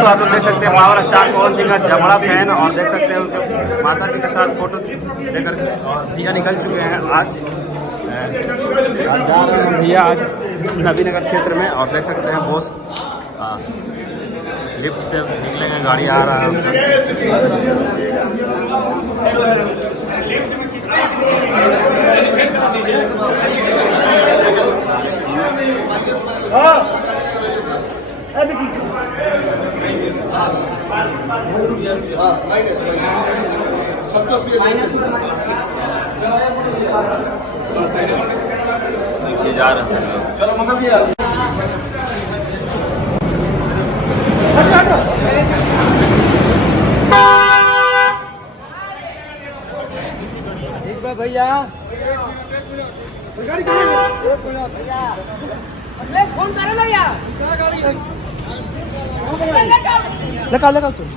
दोस्तों आप लोग देख सकते हैं पावर स्टार पवन सिंह का जबड़ा फैन, और देख सकते हैं उनके माता जी के साथ फोटो लेकर और भैया निकल चुके हैं। आज जा रहे हैं भैया आज नबीनगर क्षेत्र में, और देख सकते हैं बॉस लिफ्ट से निकलेंगे, गाड़ी आ रहा है। जा रहे हैं चलो मतलब भैया फोन करो ना यार, लगा तुम